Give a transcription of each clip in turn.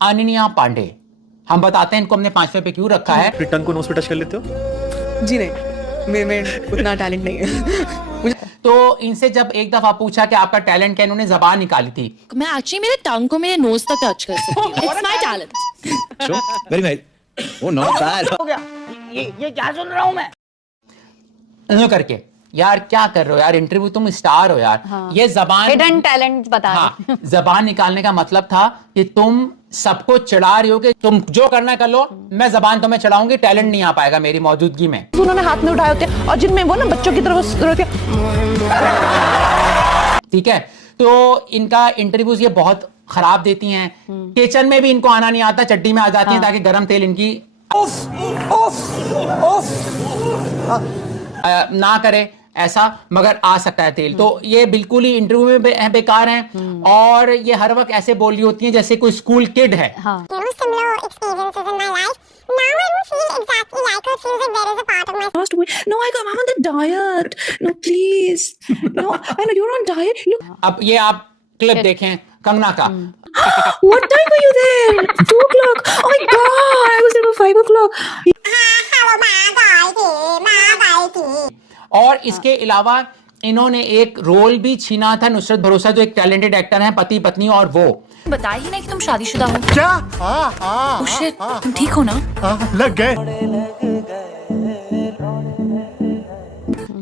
अनन्या पांडे। हम बताते हैं इनको हमने 5वें पे क्यों रखा है। टंग को नोज पे टच कर लेते हो? जी नहीं, मैं उतना टैलेंट नहीं है। तो इनसे जब एक दफा पूछा कि आपका टैलेंट क्या, इन्होंने जबान निकाली थी। मैं एक्चुअली मेरे टंग को मेरे नोज तक टच कर सकती हूँ। It's my talent. Very nice. Oh not bad. हो गया, ये क्या सुन रहा हूं मैं यूं करके। यार क्या कर रहे हो यार, इंटरव्यू, तुम स्टार हो यार। हाँ। ये जबान हिडन टैलेंट बता हाँ, जबान निकालने का मतलब था कि तुम सबको चिढ़ा रही हो कि तुम जो करना कर लो, मैं जबान तुम्हें चढ़ाऊंगी, टैलेंट नहीं आ पाएगा मेरी मौजूदगी में। उन्होंने हाथ में उठाए होते हैं और जिनमें वो ना बच्चों की तरफ। ठीक है, तो इनका इंटरव्यूज ये बहुत खराब देती हैं। किचन में भी इनको आना नहीं आता, चड्डी में आ जाती हैं ताकि गरम तेल इनकी ना करे ऐसा, मगर आ सकता है तेल। तो ये बिल्कुल ही इंटरव्यू में बेकार हैं और ये हर वक्त ऐसे बोल रही होती हैं जैसे कोई स्कूल किड है। हाँ। No, I'm on the diet. No, please. No, I know you're on diet. Look. अब ये आप क्लिप देखें कंगना का। What time were you there? 2 o'clock. Oh my God, I was there for 5 o'clock. और इसके अलावा इन्होंने एक रोल भी छीना था नुसरत भरोसा, जो एक टैलेंटेड एक्टर हैं, पति पत्नी, और वो बताया ही नहीं कि तुम शादीशुदा हो। क्या? Oh shit, तुम ठीक हो ना? लग गए।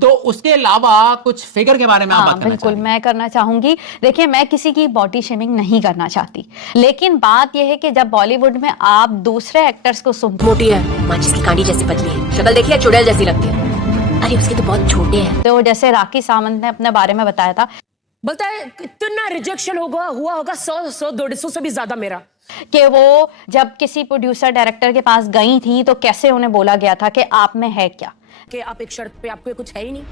तो उसके अलावा कुछ फिगर के बारे में आप बात करना बिल्कुल मैं करना चाहूंगी। देखिए, मैं किसी की बॉडी शेमिंग नहीं करना चाहती, लेकिन बात यह है कि जब बॉलीवुड में आप दूसरे एक्टर्स को सुनते, मोटी है, माचिस की कांडी जैसी पतली है, शक्ल देखिए चुड़ैल जैसी लगती है, अरे उसके तो बहुत छोटे हैं। तो जैसे राखी सावंत ने अपने बारे में बताया था, बोलता है कितना रिजेक्शन हुआ होगा 100-150 से भी ज्यादा मेरा, कि वो जब किसी प्रोड्यूसर डायरेक्टर के पास गई थी तो कैसे उन्हें बोला गया था कि आप में है क्या, कि आप एक शर्त पे, आपको कुछ है ही नहीं,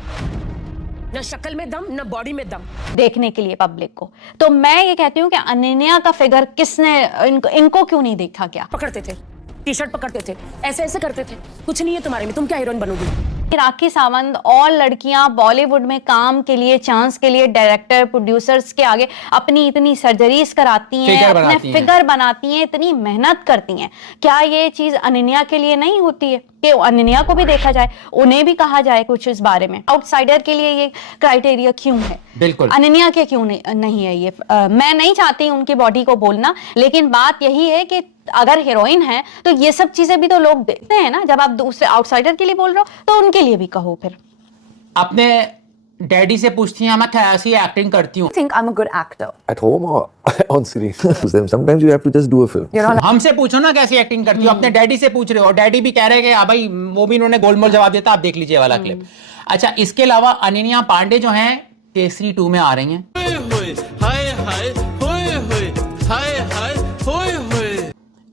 ना शक्ल में दम ना बॉडी में दम, देखने के लिए पब्लिक को। तो मैं ये कहती हूँ कि अनन्या का फिगर किसने इनको क्यों नहीं देखा गया। पकड़ते थे, टी शर्ट पकड़ते थे, ऐसे ऐसे करते थे, कुछ नहीं है तुम्हारे में, तुम क्या हीरोइन बनोगी। राखी सावंत और लड़कियां बॉलीवुड में काम के लिए, चांस के लिए डायरेक्टर प्रोड्यूसर्स के आगे अपनी इतनी सर्जरीज कराती हैं, अपने फिगर बनाती हैं, इतनी मेहनत करती हैं। क्या ये चीज अनन्या के लिए नहीं होती है कि अनन्या को भी देखा जाए, उन्हें भी कहा जाए कुछ इस बारे में। आउटसाइडर के लिए ये क्राइटेरिया क्यों है, बिल्कुल अनन्या के क्यों नहीं है ये। मैं नहीं चाहती उनकी बॉडी को बोलना, लेकिन बात यही है कि अगर हीरोइन है तो ये सब चीजें भी तो लोग देखते हैं ना। जब आप दूसरे आउटसाइडर के लिए बोल रहे हो तो उनके लिए भी कहो। फिर अपने डैडी से पूछती हैं मैं कैसी एक्टिंग करती हूँ। Think I'm a good actor. At home or on screen? Sometimes you have to just do a film. हमसे पूछो ना कैसी एक्टिंग करती हो, अपने डैडी से पूछ रहे हो, डैडी भी कह रहे हैं कि हाँ भाई, वो भी इन्होंने गोलमोल जवाब देता। आप देख लीजिए वाला क्लिप। अच्छा, इसके अलावा अनन्या पांडे जो हैं केसरी 2 में आ रही हैं।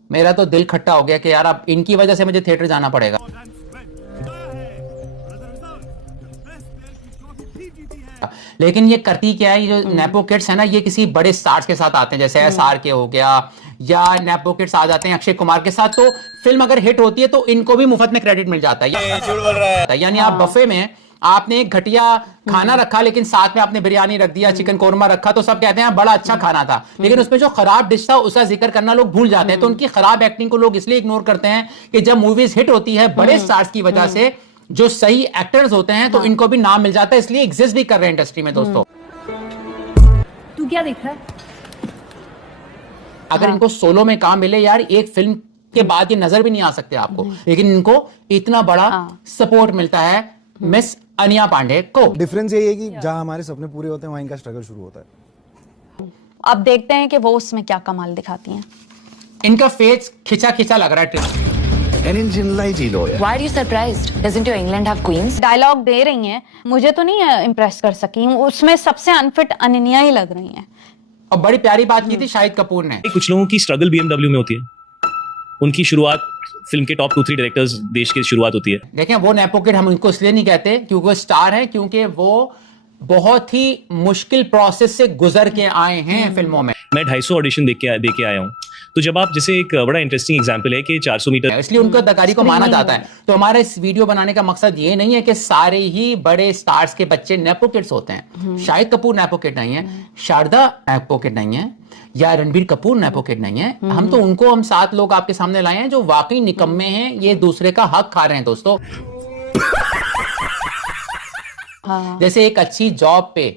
मेरा तो दिल खट्टा हो गया कि यार अब इनकी वजह से मुझे थिएटर जाना पड़ेगा। लेकिन ये करती क्या है, ये जो नेपो किड्स है ना, ये किसी बड़े स्टार्स के साथ आते हैं, जैसे SR के हो गया, या नेपो किड्स आ जाते हैं अक्षय कुमार के साथ। तो फिल्म अगर हिट होती है तो इनको भी मुफ्त में क्रेडिट मिल जाता है। यानी आप बफे में आपने एक घटिया खाना रखा, लेकिन साथ में आपने बिरयानी रख दिया, चिकन कोरमा रखा, तो सब कहते हैं बड़ा अच्छा खाना था, लेकिन उसमें जो खराब डिश था उसका जिक्र करना लोग भूल जाते हैं। तो उनकी खराब एक्टिंग को लोग इसलिए इग्नोर करते हैं कि जब मूवीज हिट होती है बड़े स्टार्स की वजह से, जो सही एक्टर्स होते हैं, तो इनको भी नाम मिल जाता है, इसलिए एग्जिस्ट भी कर रहे हैं इंडस्ट्री में। दोस्तों, तू क्या देख रहा है? अगर इनको सोलो में काम मिले यार, एक फिल्म के बाद ये नजर भी नहीं आ सकते आपको, लेकिन इनको इतना बड़ा सपोर्ट मिलता है मिस अनन्या पांडे को। डिफरेंस यही है कि जहां हमारे सपने पूरे होते हैं वहीं इनका स्ट्रगल शुरू होता है। अब देखते हैं कि वो उसमें क्या कमाल दिखाती हैं। इनका फेस खिंचा खिंचा लग रहा है। Why are you surprised? Doesn't your England have queens? Dialogue दे रही हैं, मुझे तो नहीं इम्प्रेस कर सकी, उसमें सबसे अनफिट अनन्या ही लग रही हैं। और बड़ी प्यारी बात की थी शाहिद कपूर ने। कुछ लोगों की स्ट्रगल BMW में होती है, उनकी शुरुआत फिल्म के टॉप 2-3 डायरेक्टर्स देश की शुरुआत होती है। देखें, वो नेपो किड हम उनको इसलिए नहीं कहते क्योंकि वो स्टार है, क्योंकि वो बहुत ही मुश्किल प्रोसेस से गुजर के आए हैं फिल्मों में। मैं 250 ऑडिशन दे के आया हूँ। तो जब आप, जैसे एक बड़ा इंटरेस्टिंग एग्जांपल है कि 400 मीटर, इसलिए उनको अदाकारी को माना जाता है। तो हमारा इस वीडियो बनाने का मकसद ये नहीं है कि सारे ही बड़े स्टार्स के बच्चे नेपो किड्स होते हैं। शाहिद कपूर नेपो किड नहीं है, शारदा नेपो किड नहीं है, या रणबीर कपूर नेपो किड नहीं है। हम 7 लोग आपके सामने लाए हैं जो वाकई निकम्मे हैं, ये दूसरे का हक खा रहे हैं दोस्तों। जैसे एक अच्छी जॉब पे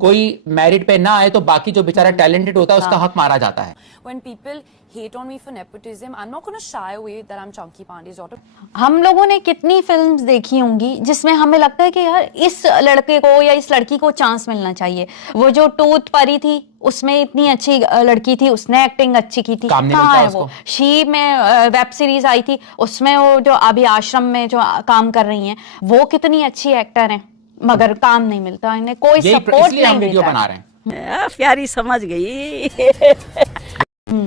कोई मेरिट पे ना आए तो बाकी जो बेचारा टैलेंटेड होता है उसका हक मारा जाता है। When people hate on me for nepotism, I'm not going to shy away that I'm Chunky Pandey's daughter. हम लोगों ने कितनी फिल्म्स देखी होंगी जिसमें हमें लगता है कि यार इस लड़के को या इस लड़की को चांस मिलना चाहिए। वो जो टूथ परी थी उसमें इतनी अच्छी लड़की थी, उसने एक्टिंग अच्छी की थी। कहाँ है वो? शी में वेब सीरीज आई थी, उसमें वो जो अभी आश्रम में जो काम कर रही हैं वो कितनी अच्छी एक्टर हैं, मगर काम नहीं मिलता इन्हें, कोई सपोर्ट नहीं हम वीडियो बना रहे हैं। प्यारी समझ गई